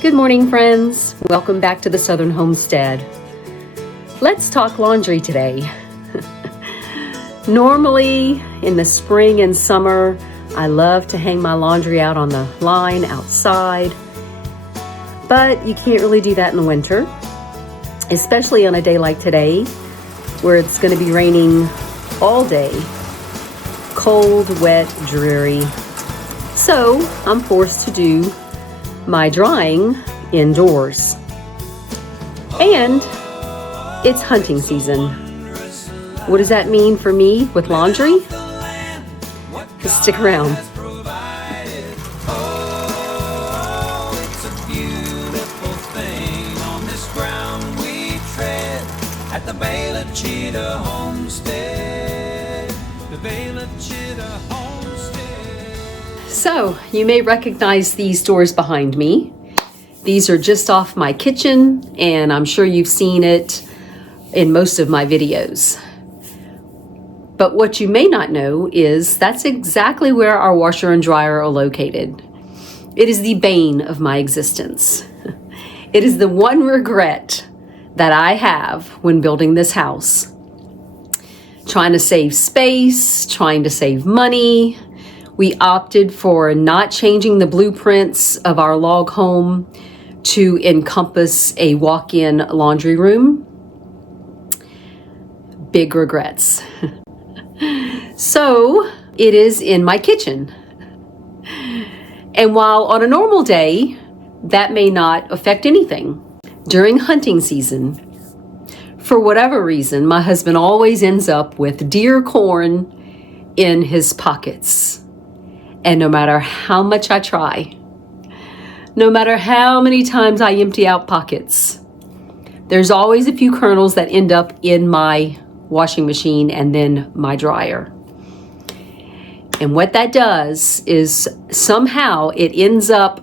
Good morning, friends. Welcome back to the Southern Homestead. Let's talk laundry today. Normally, in the spring and summer, I love to hang my laundry out on the line outside, but you can't really do that in the winter, especially on a day like today, where it's going to be raining all day, cold, wet, dreary. So I'm forced to do my drying indoors. And it's hunting season. What does that mean for me with laundry? Stick around. It's a beautiful thing on this ground we tread at the Bala Chitto Homestead. The Bala Chitto Homestead. So you may recognize these doors behind me. These are just off my kitchen, and I'm sure you've seen it in most of my videos. But what you may not know is that's exactly where our washer and dryer are located. It is the bane of my existence. It is the one regret that I have when building this house. Trying to save space, trying to save money. We opted for not changing the blueprints of our log home to encompass a walk-in laundry room. Big regrets. So it is in my kitchen. And while on a normal day, that may not affect anything, during hunting season, for whatever reason, my husband always ends up with deer corn in his pockets. And no matter how much I try, no matter how many times I empty out pockets, there's always a few kernels that end up in my washing machine and then my dryer. And what that does is somehow it ends up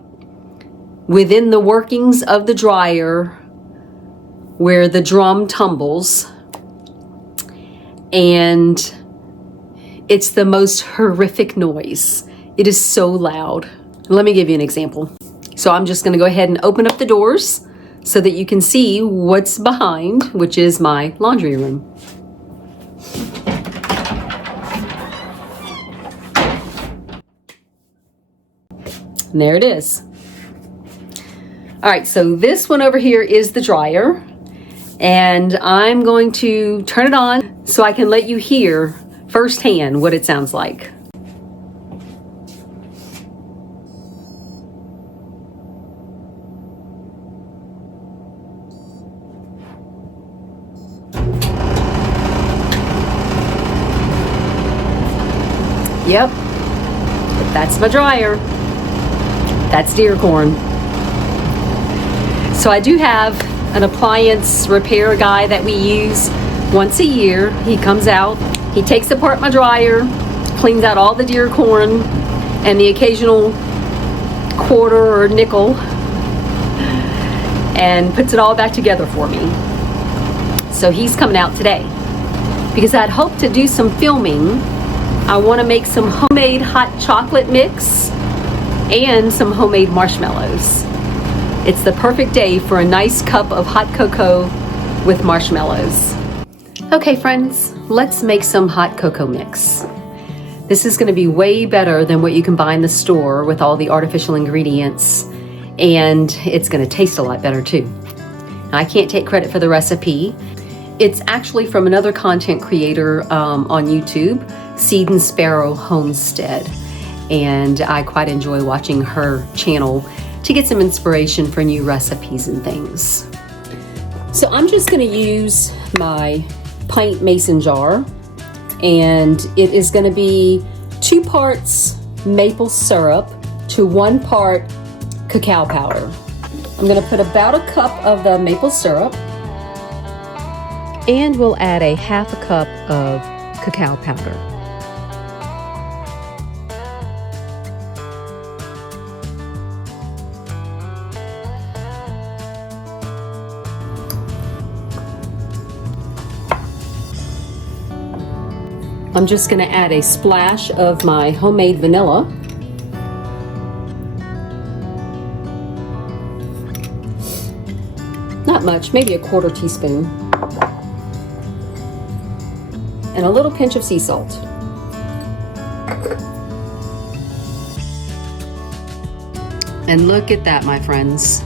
within the workings of the dryer where the drum tumbles, and it's the most horrific noise. It is so loud. Let me give you an example. So I'm just going to go ahead and open up the doors so that you can see what's behind, which is my laundry room. And there it is. All right, so this one over here is the dryer, and I'm going to turn it on so I can let you hear firsthand what it sounds like. Yep, that's my dryer. That's deer corn. So I do have an appliance repair guy that we use once a year. He comes out, he takes apart my dryer, cleans out all the deer corn and the occasional quarter or nickel, and puts it all back together for me. So he's coming out today because I'd hoped to do some filming. I want to make some homemade hot chocolate mix and some homemade marshmallows. It's the perfect day for a nice cup of hot cocoa with marshmallows. Okay, friends, let's make some hot cocoa mix. This is going to be way better than what you can buy in the store with all the artificial ingredients, and it's going to taste a lot better too. Now, I can't take credit for the recipe. It's actually from another content creator on YouTube, Seed and Sparrow Homestead. And I quite enjoy watching her channel to get some inspiration for new recipes and things. So I'm just going to use my pint mason jar, and it is going to be 2 parts maple syrup to 1 part cacao powder. I'm going to put about a cup of the maple syrup, and we'll add a half a cup of cacao powder. I'm just going to add a splash of my homemade vanilla. much, maybe a quarter teaspoon. And a little pinch of sea salt. And look at that, my friends.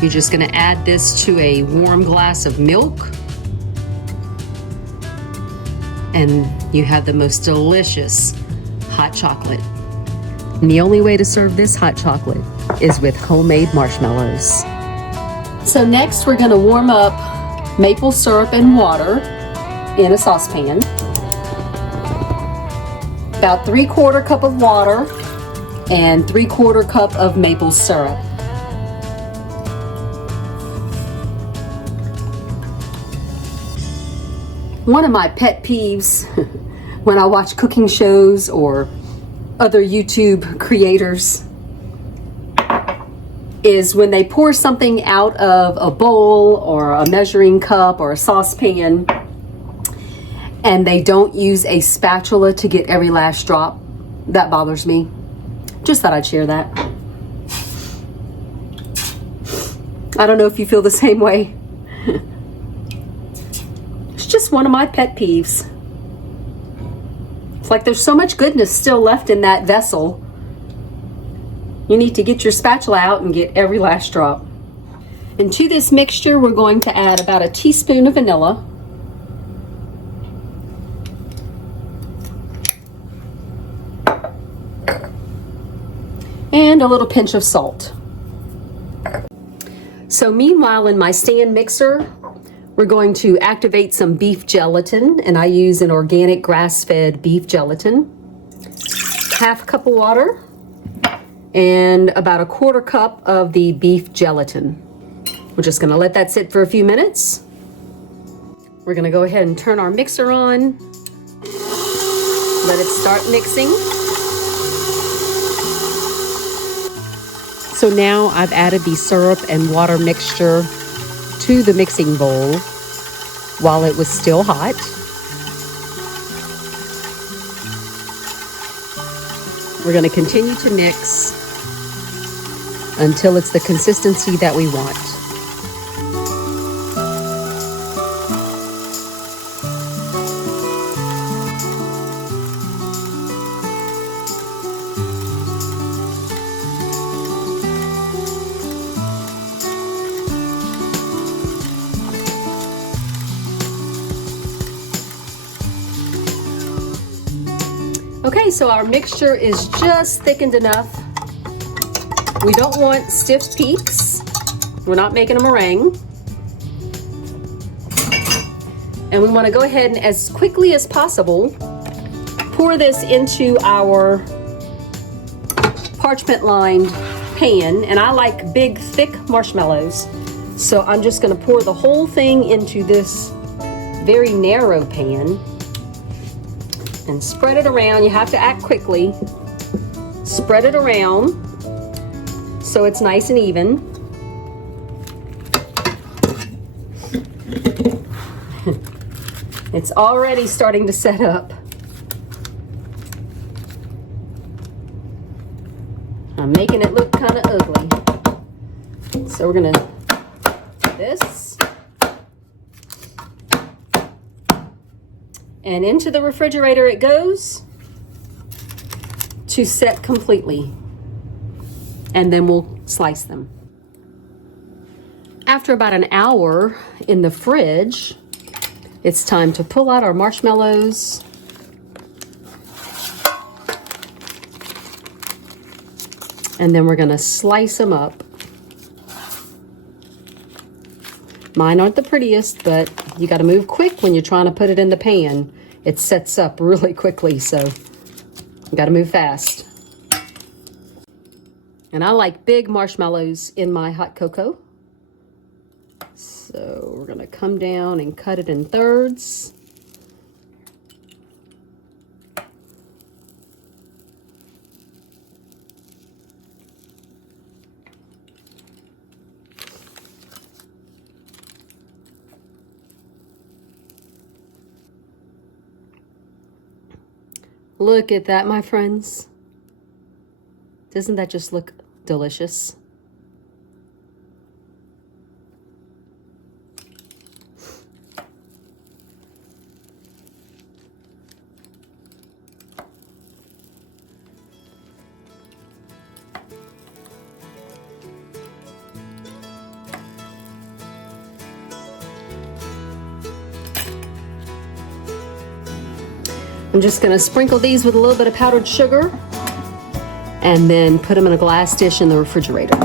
You're just gonna add this to a warm glass of milk, and you have the most delicious hot chocolate. And the only way to serve this hot chocolate is with homemade marshmallows. So next we're gonna warm up maple syrup and water in a saucepan. About 3/4 cup of water and 3/4 cup of maple syrup. One of my pet peeves when I watch cooking shows or other YouTube creators is when they pour something out of a bowl or a measuring cup or a saucepan and they don't use a spatula to get every last drop. That bothers me. Just thought I'd share that. I don't know if you feel the same way. It's just one of my pet peeves. It's like there's so much goodness still left in that vessel. You need to get your spatula out and get every last drop. And to this mixture, we're going to add about a teaspoon of vanilla. And a little pinch of salt. So meanwhile, in my stand mixer, we're going to activate some beef gelatin, and I use an organic grass-fed beef gelatin. 1/2 cup of water and about a 1/4 cup of the beef gelatin. We're just gonna let that sit for a few minutes. We're gonna go ahead and turn our mixer on. Let it start mixing. So now I've added the syrup and water mixture to the mixing bowl while it was still hot. We're going to continue to mix until it's the consistency that we want. Okay, so our mixture is just thickened enough. We don't want stiff peaks. We're not making a meringue. And we want to go ahead and, as quickly as possible, pour this into our parchment-lined pan. And I like big, thick marshmallows. So I'm just going to pour the whole thing into this very narrow pan and spread it around. You have to act quickly. Spread it around so it's nice and even. It's already starting to set up. I'm making it look kind of ugly. So we're gonna do this. And into the refrigerator it goes to set completely. And then we'll slice them. After about an hour in the fridge, it's time to pull out our marshmallows. And then we're gonna slice them up. Mine aren't the prettiest, but you gotta move quick when you're trying to put it in the pan. It sets up really quickly, so you gotta move fast. And I like big marshmallows in my hot cocoa. So we're gonna come down and cut it in thirds. Look at that, my friends. Doesn't that just look delicious? I'm just going to sprinkle these with a little bit of powdered sugar and then put them in a glass dish in the refrigerator.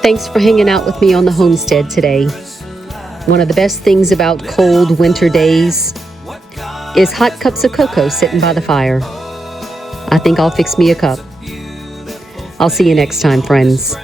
Thanks for hanging out with me on the homestead today. One of the best things about cold winter days is hot cups of cocoa sitting by the fire. I think I'll fix me a cup. I'll see you next time, friends.